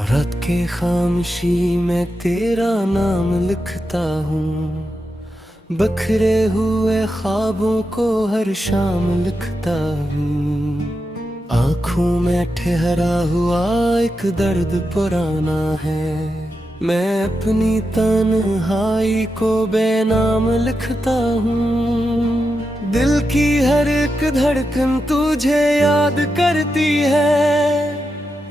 रात के खामोशी में तेरा नाम लिखता हूँ, बिखरे हुए ख्वाबों को हर शाम लिखता हूँ। आँखों में ठहरा हुआ एक दर्द पुराना है, मैं अपनी तन्हाई को बेनाम लिखता हूँ। दिल की हर एक धड़कन तुझे याद करती है,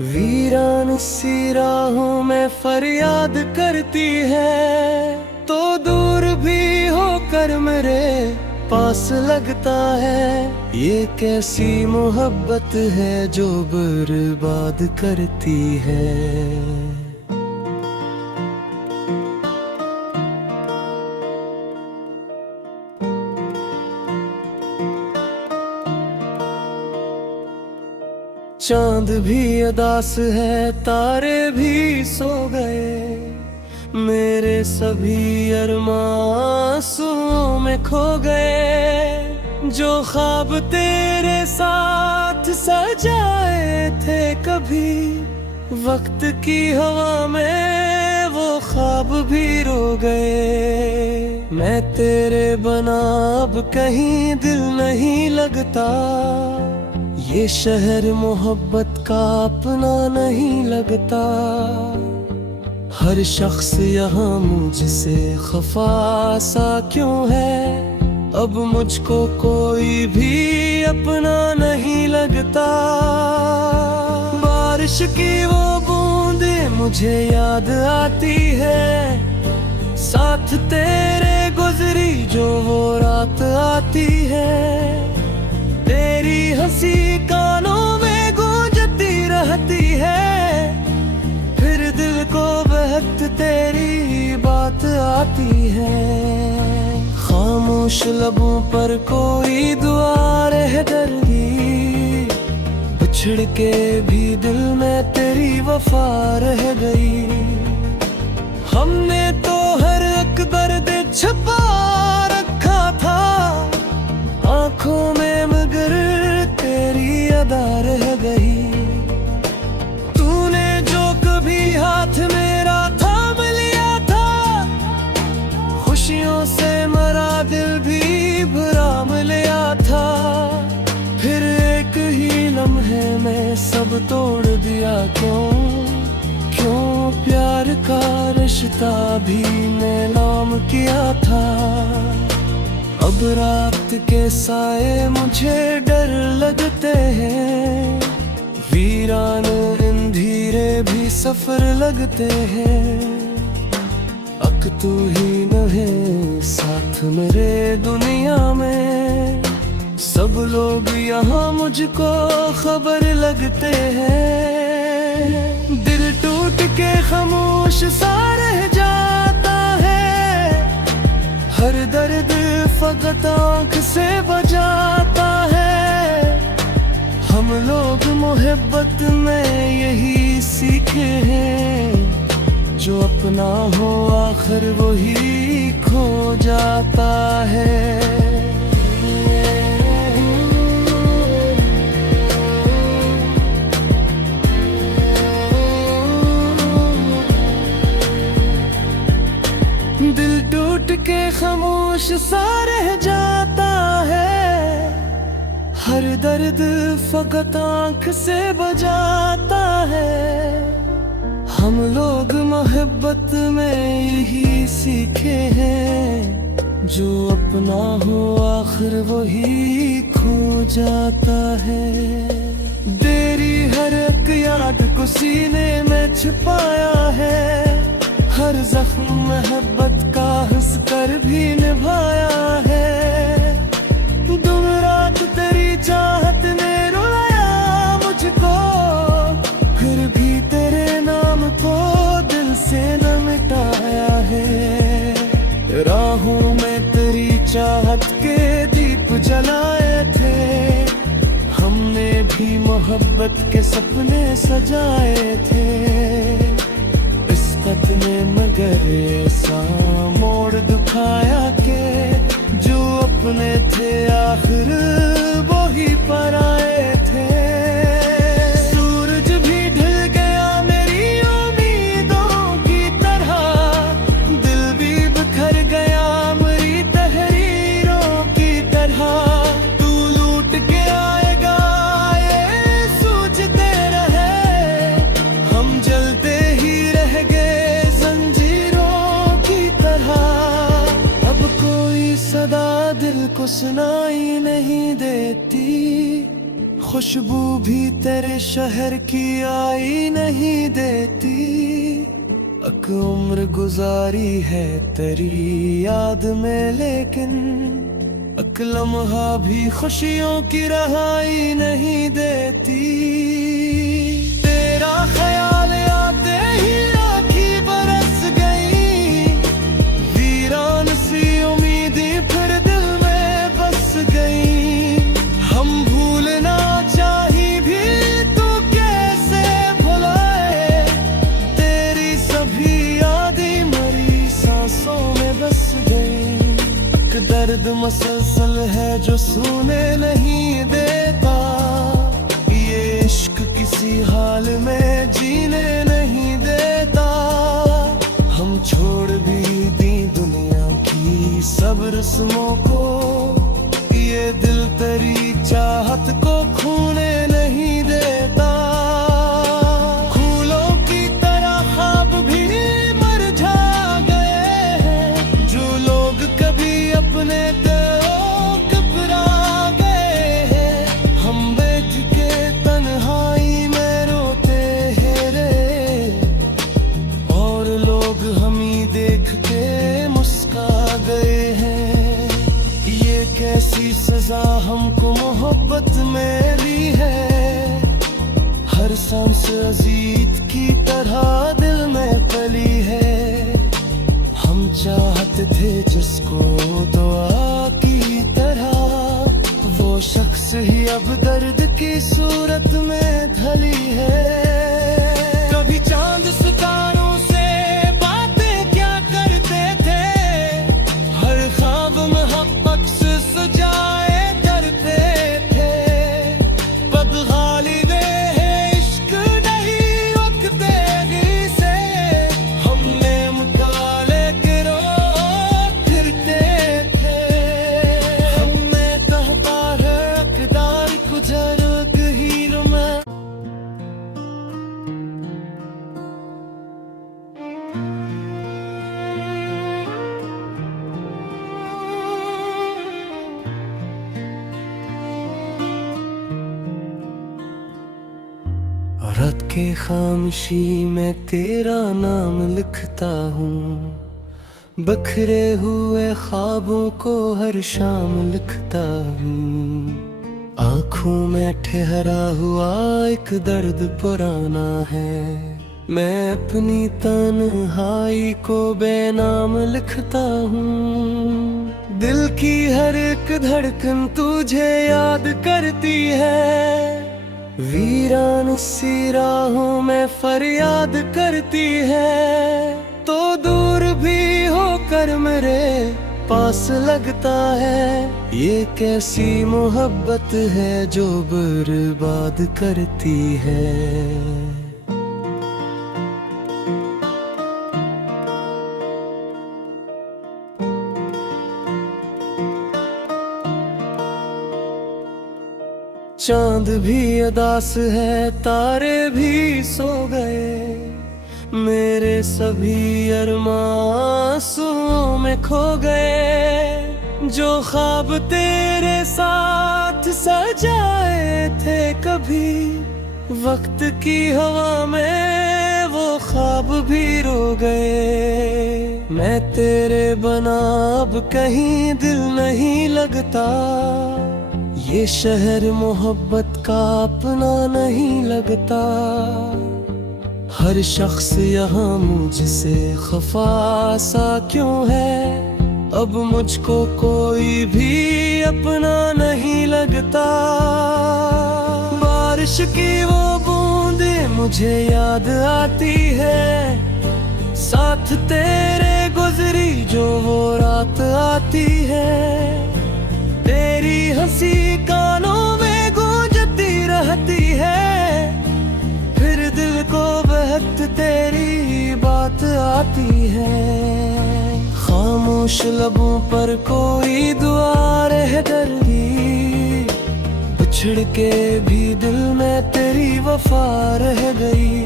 वीरान सी राहों में फरियाद करती है। तो दूर भी होकर मेरे पास लगता है, ये कैसी मोहब्बत है जो बर्बाद करती है। चांद भी उदास है, तारे भी सो गए, मेरे सभी अरमां आंसुओं में खो गए। जो ख्वाब तेरे साथ सजाए थे कभी, वक्त की हवा में वो ख्वाब भी रो गए। मैं तेरे बना अब कहीं दिल नहीं लगता, ये शहर मोहब्बत का अपना नहीं लगता। हर शख्स यहाँ मुझसे खफा सा क्यों है, अब मुझको कोई भी अपना नहीं लगता। बारिश की वो बूंदें मुझे याद आती है, साथ तेरे गुजरी जो वो रात आती है। तेरी हंसी कानों में गूंजती रहती है, फिर दिल को बहक तेरी बात आती है। खामोश लबों पर कोई दुआ रह गई, बिछड़ के भी दिल में तेरी वफा रह गई। हमने तो हर एक दर्द छुपा रखा था आंखों में, मगर तेरी अदा रह गई। तूने जो कभी हाथ मेरा थाम लिया था, खुशियों से मरा दिल भी भराम लिया था। फिर एक ही लम्हे में सब तोड़ दिया क्यों प्यार का रिश्ता भी नीलाम किया था। अब रात के साए मुझे डर लगते हैं, वीरान अंधेरे भी सफर लगते हैं। अक तू ही न है साथ मेरे दुनिया में, सब लोग यहाँ मुझको खबर लगते हैं। दिल टूट के खामोश सा रह जाता है, हर दर्द फकत आँख से बजाता है। हम लोग मोहब्बत में यही सीखे हैं, जो अपना हो आखिर वही खो जाता है। दिल टूट के खामोश सा रह जाता है, हर दर्द फकत आँख से बजाता है। हम लोग मोहब्बत में यही सीखे हैं, जो अपना हो आखिर वही खो जाता है। तेरी हर एक याद को सीने में छुपाया है, हर जख्म मोहब्बत का हंस कर भी निभाया है। तुम रात तेरी चाहत ने रुलाया मुझको, फिर भी तेरे नाम को दिल से न मिटाया है। राहों में तेरी चाहत के दीप जलाए थे, हमने भी मोहब्बत के सपने सजाए थे। ने मगर ऐसा मोड़ दिखाया के जो अपने थे आखिर वो ही पर आए थे। सूरज भी ढल गया मेरी को सुनाई नहीं देती, खुशबू भी तेरे शहर की आई नहीं देती। अक उम्र गुजारी है तेरी याद में, लेकिन अक लम्हा भी खुशियों की रहाई नहीं देती। तेरा ख्याल आते ही आँखें बरस गई, वीरान सी उम्मीदें फिर दिल में बस गई। हम भूलना चाही भी तो कैसे भुलाए, तेरी सभी यादें मरी सांसों में बस गई। अक दर्द मसलसल है जो सूने नहीं देता, ये इश्क किसी हाल में जीने नहीं देता। हम छोड़ भी दी दुनिया की सब रस्मों को, ये दिल तेरी चाहत को खूने नहीं देता। फूलों की तरह ख्वाब भी मुरझा गए हैं, जो लोग कभी अपने दिलों घबरा गए हैं। हम बैठ के तन्हाई में रोते हैं रे, और लोग हम ही देख के मुस्का गए हैं। ये कैसी सजा हमको मोहब्बत में दी है, हर सांस अजीत की तरह दिल में पली है। हम चाहते थे जिसको दुआ की तरह, वो शख्स ही अब दर्द की सूरत में ढली है। कभी चांद सितारों से बातें क्या करते थे, हर ख्वाब मोहब्बत से सजाए करते थे। बदहाली वे है इश्क नहीं वक्त देगी से, हमने मुकाले के रो फिरते थे। हमने तहतार अकदार गुजर गहीर में। रात के खामोशी में तेरा नाम लिखता हूँ, बखरे हुए ख्वाबों को हर शाम लिखता हूँ। आँखों में ठहरा हुआ एक दर्द पुराना है, मैं अपनी तन्हाई को बेनाम लिखता हूँ। दिल की हर एक धड़कन तुझे याद करती है, वीरान सी राहों में फरियाद करती है। तो दूर भी होकर मेरे पास लगता है, ये कैसी मोहब्बत है जो बर्बाद करती है। चांद भी उदास है, तारे भी सो गए, मेरे सभी अरमां आंसुओं में खो गए। जो ख्वाब तेरे साथ सजाए थे कभी, वक्त की हवा में वो ख्वाब भी रो गए। मैं तेरे बना अब कहीं दिल नहीं लगता, ये शहर मोहब्बत का अपना नहीं लगता। हर शख्स यहाँ मुझसे खफा सा क्यों है, अब मुझको कोई भी अपना नहीं लगता। बारिश की वो बूंदें मुझे याद आती है, साथ तेरे गुजरी जो वो रात आती है। तेरी हंसी कानों में गूंजती रहती है, फिर दिल को बहक तेरी बात आती है। खामोश लबों पर कोई दुआ रह गई, बिछड़ के भी दिल में तेरी वफा रह गई।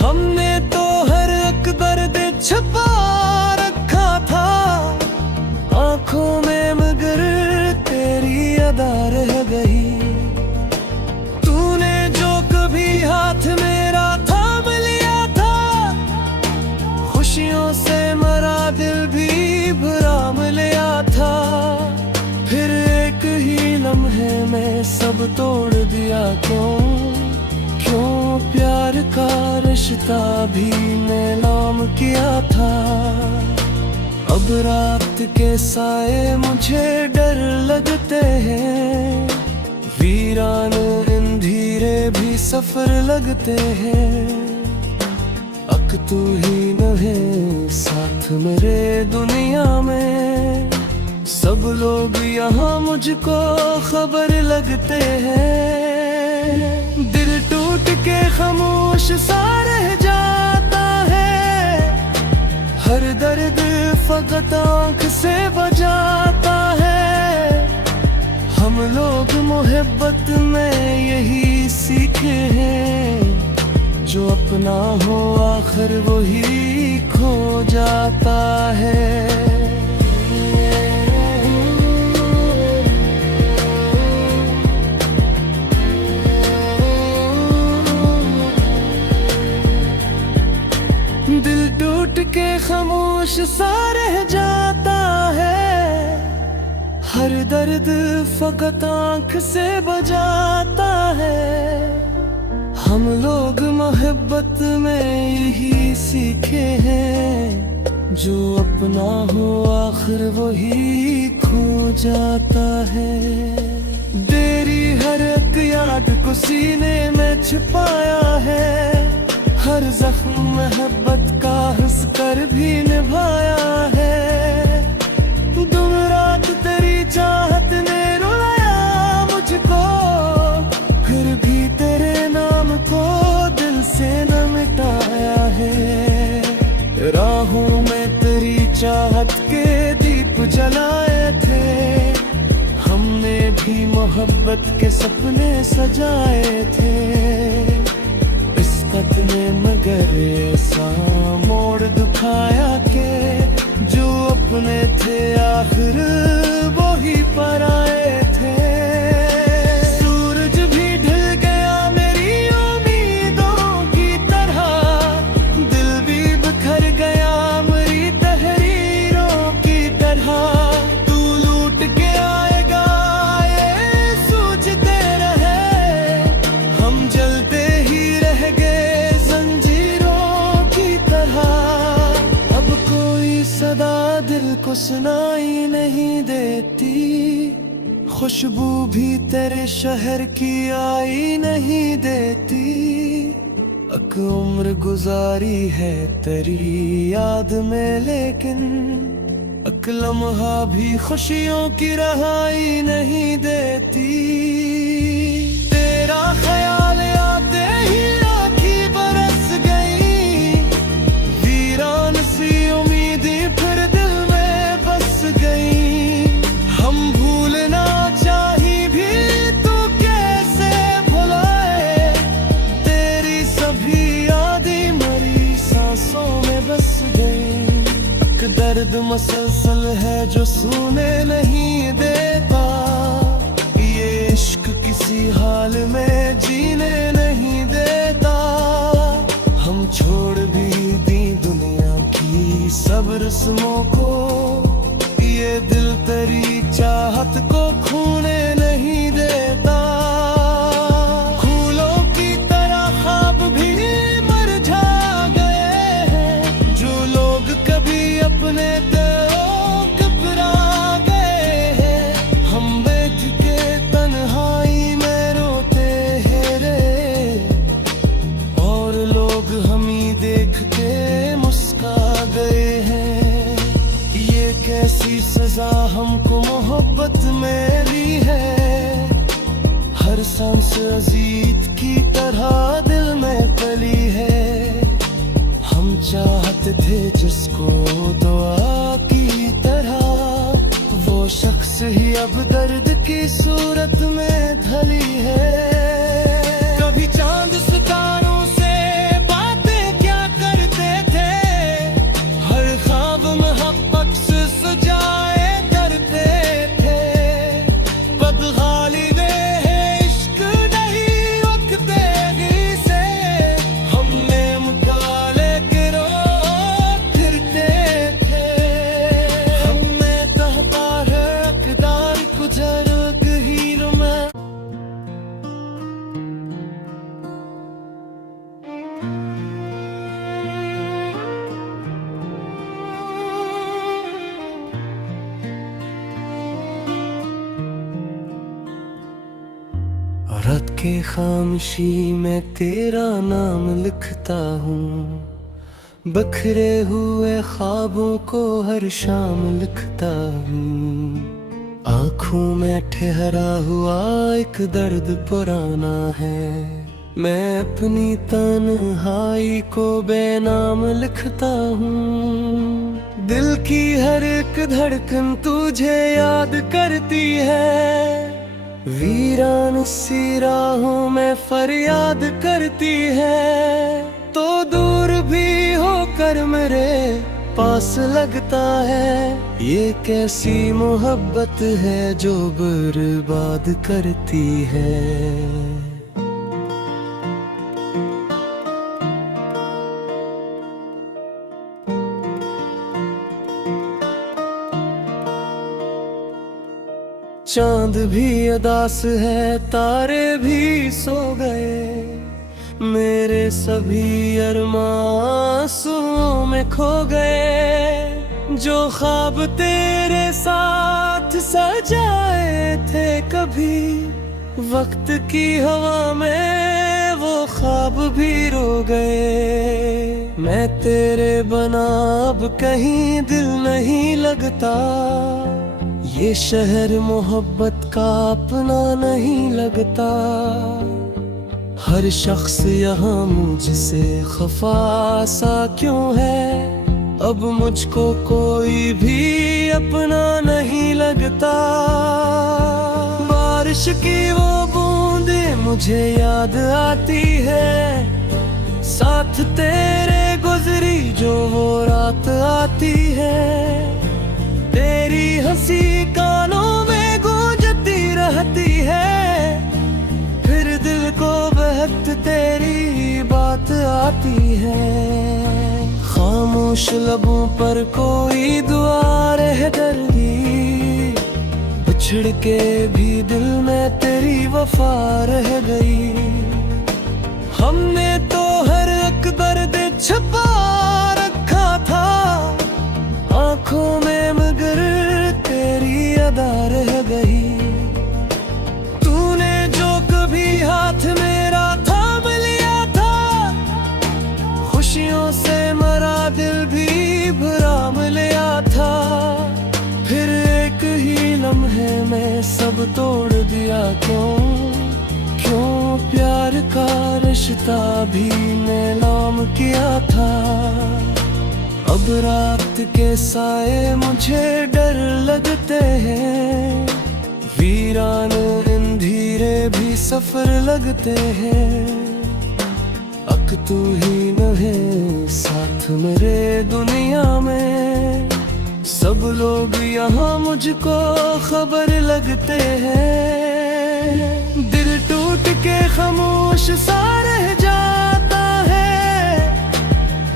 हमने तो हर एक दर्द छुपा रखा था, आंखों में क्यों प्यार का रिश्ता भी नीलाम किया था। अब रात के साए मुझे डर लगते हैं, वीरान अंधेरे भी सफर लगते हैं। अक तू ही न है साथ मेरे दुनिया में, सब लोग यहाँ मुझको खबर लगते हैं। दिल टूट के खामोश सा रह जाता है, हर दर्द फकत आँख से बजाता है। हम लोग मोहब्बत में यही सीखे हैं, जो अपना हो आखिर वही खो जाता है। दिल टूट के खामोश सा रह जाता है, हर दर्द फकत आँख से बजाता है। हम लोग मोहब्बत में यही सीखे हैं, जो अपना हो आखिर वही खो जाता है। तेरी हर एक याद को सीने में छिपाया है, हर जख्म मोहब्बत का हंस कर भी निभाया है। तुम रात तेरी चाहत ने रुलाया मुझको, फिर भी तेरे नाम को दिल से न मिटाया है। राहों में तेरी चाहत के दीप जलाए थे, हमने भी मोहब्बत के सपने सजाए थे। ने मगर ऐसा मोड़ दिखाया के, जो अपने थे आखिर वो ही पराए थे। सूरज भी ढल गया मेरी उम्मीदों की तरह, दिल भी बिखर गया मेरी तहरीरों की तरह। तू लूट के आएगा ये सोचते रहे, हम जलते ही रह गए सदा दिल को सुनाई नहीं देती, खुशबू भी तेरे शहर की आई नहीं देती। अक उम्र गुजारी है तेरी याद में, लेकिन अक लम्हा भी खुशियों की रहाई नहीं देती। तेरा ख्याल आते ही आँखी बरस गई, वीरान सी फिर दिल में बस गई। हम भूलना चाही भी तो कैसे भुलाए, तेरी सभी यादें मरी सांसों में बस गई। एक दर्द मसलसल है जो सूने नहीं देता, ये इश्क किसी हाल में जीने नहीं देता। हम छोड़ भी दी दुनिया की सब रस्मों को, ये दिल तेरी चाहत को खूने नहीं देता। फूलों की तरह ख्वाब भी मुरझा गए हैं, जो लोग कभी अपने दिलों घबरा गए हैं। हम बैठ के तन्हाई में रोते हैं रे, और लोग हम ही देख के मुस्का गए हैं। ये कैसी सजा हमको मोहब्बत में दी है, हर सांस अजीत की तरह दिल में पली है। हम चाहते थे जिसको दुआ की तरह, वो शख्स ही अब दर्द की सूरत में ढली है। कभी चांद सितारों से बातें क्या करते थे, हर ख्वाब मोहब्बत से सजाए करते थे। बदहाली वे है इश्क नहीं रखते रात के खामोशी में तेरा नाम लिखता हूँ, बिखरे हुए ख्वाबों को हर शाम लिखता हूँ। आँखों में ठहरा हुआ एक दर्द पुराना है, मैं अपनी तन्हाई को बेनाम लिखता हूँ। दिल की हर एक धड़कन तुझे याद करती है, वीरान सी राहों में फरियाद करती है। तो दूर भी होकर मेरे पास लगता है, ये कैसी मोहब्बत है जो बर्बाद करती है। चांद भी उदास है, तारे भी सो गए, मेरे सभी अरमां आंसुओं में खो गए। जो ख्वाब तेरे साथ सजाए थे कभी, वक्त की हवा में वो ख्वाब भी रो गए। मैं तेरे बना अब कहीं दिल नहीं लगता, ये शहर मोहब्बत का अपना नहीं लगता। हर शख्स यहाँ मुझसे खफा सा क्यों है, अब मुझको कोई भी अपना नहीं लगता। बारिश की वो बूंदें मुझे याद आती है, साथ तेरे गुजरी जो वो रात आती है। तेरी हंसी कानों में गूंजती रहती है, फिर दिल को बहक तेरी बात आती है। खामोश लबों पर कोई दुआ रह गई, बिछड़ के भी दिल में तेरी वफा रह गई। हमने तो हर एक दर्द छुपा रखा था आंखों में, मगर तेरी अदा रह गई। तूने जो कभी हाथ मेरा थाम लिया था, खुशियों से मरा दिल भी भराम लिया था। फिर एक ही लम्हे में सब तोड़ दिया क्यों प्यार का रिश्ता भी नीलाम किया था। अब रात के साए मुझे डर लगते हैं, वीरान अंधेरे भी सफर लगते हैं। अक तू ही न है साथ मेरे दुनिया में, सब लोग यहाँ मुझको खबर लगते हैं। दिल टूट के खामोश सा रह जाता है,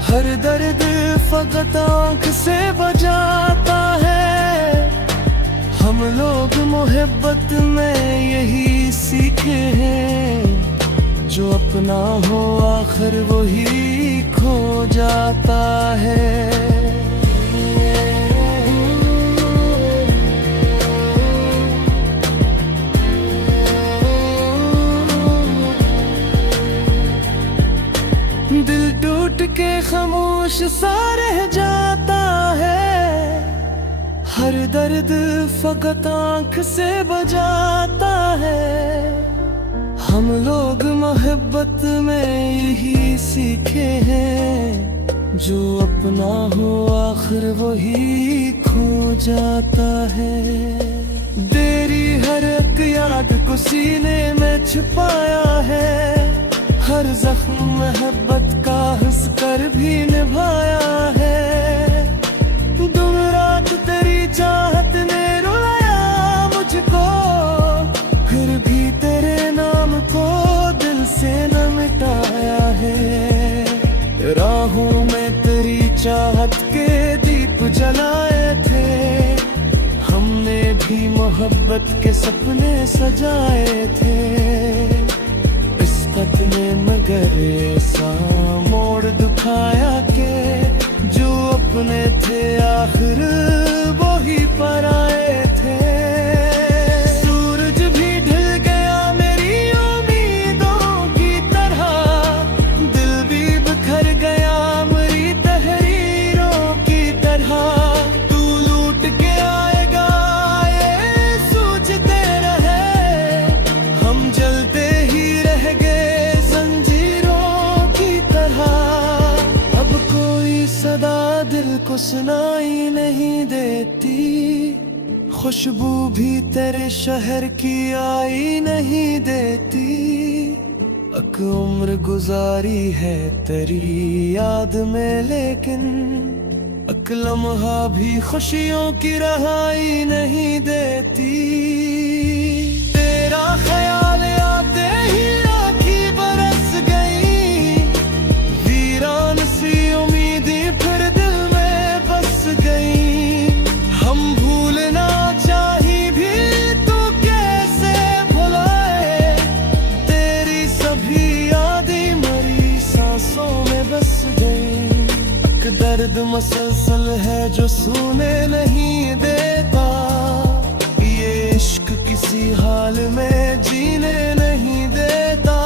हर दर्द फकत आँख से बजाता है। हम लोग मोहब्बत में यही सीखे हैं, जो अपना हो आखिर वही खो जाता है। दिल टूट के खामोश सा रह जाता है, हर दर्द फकत आँख से बजाता है। हम लोग मोहब्बत में यही सीखे हैं, जो अपना हो आखिर वही खो जाता है। तेरी हर एक याद को सीने में छुपाया है, हर जख्म मोहब्बत का हंस कर भी निभाया है। दिन रात तेरी चाहत ने रुलाया मुझको, फिर भी तेरे नाम को दिल से न मिटाया है। राहों में तेरी चाहत के दीप जलाए थे, हमने भी मोहब्बत के सपने सजाए थे। चाहत ने मगर ऐसा मोड़ दिखाया के जो अपने थे आखिर वो ही पराए थे। सूरज भी ढल गया मेरी उम्मीदों की तरह, दिल भी बिखर गया मेरी तहरीरों की तरह। तू लूट के आएगा ये सोचते रहे, हम जलते ही रह गए जंजीरों की तरह। अब कोई सदा दिल को सुनाई नहीं देती, खुशबू भी तेरे शहर की आई नहीं देती। अक उम्र गुजारी है तेरी याद में, लेकिन अक लम्हा भी खुशियों की रहाई नहीं देती। तेरा ख्याल आते ही आँखें बरस गई, वीरान सी उम्मीदें फिर दिल में बस गई। हम भूलना चाही भी तो कैसे भुलाए, तेरी सभी यादें मरी सांसों में बस गई। अक दर्द मसलसल है जो सुने नहीं देता, ये इश्क किसी हाल में जीने नहीं देता।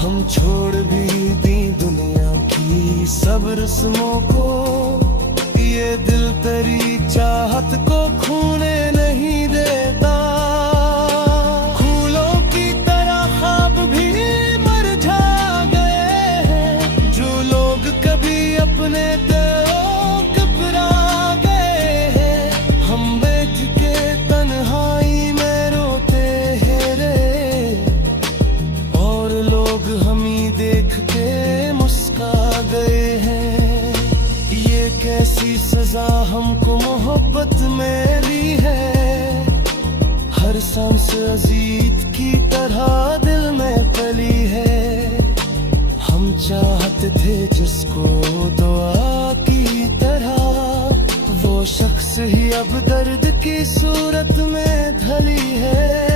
हम छोड़ भी दी दुनिया की सब रस्मों को, ये दिल तेरी चाहत को खूने नहीं देता। फूलों की तरह ख्वाब भी मरझा गए हैं, जो लोग कभी अपने दिलों घबरा गए हैं। हम बैठ के तन्हाई में रोते हैं रे, और लोग हम ही देख के मुस्का गए हैं। ये कैसी सजा हमको मोहब्बत में ली है, हर सांस अजीत की तरह दिल में पली है। हम चाहते थे जिसको दुआ की तरह, वो शख्स ही अब दर्द की सूरत में ढली है।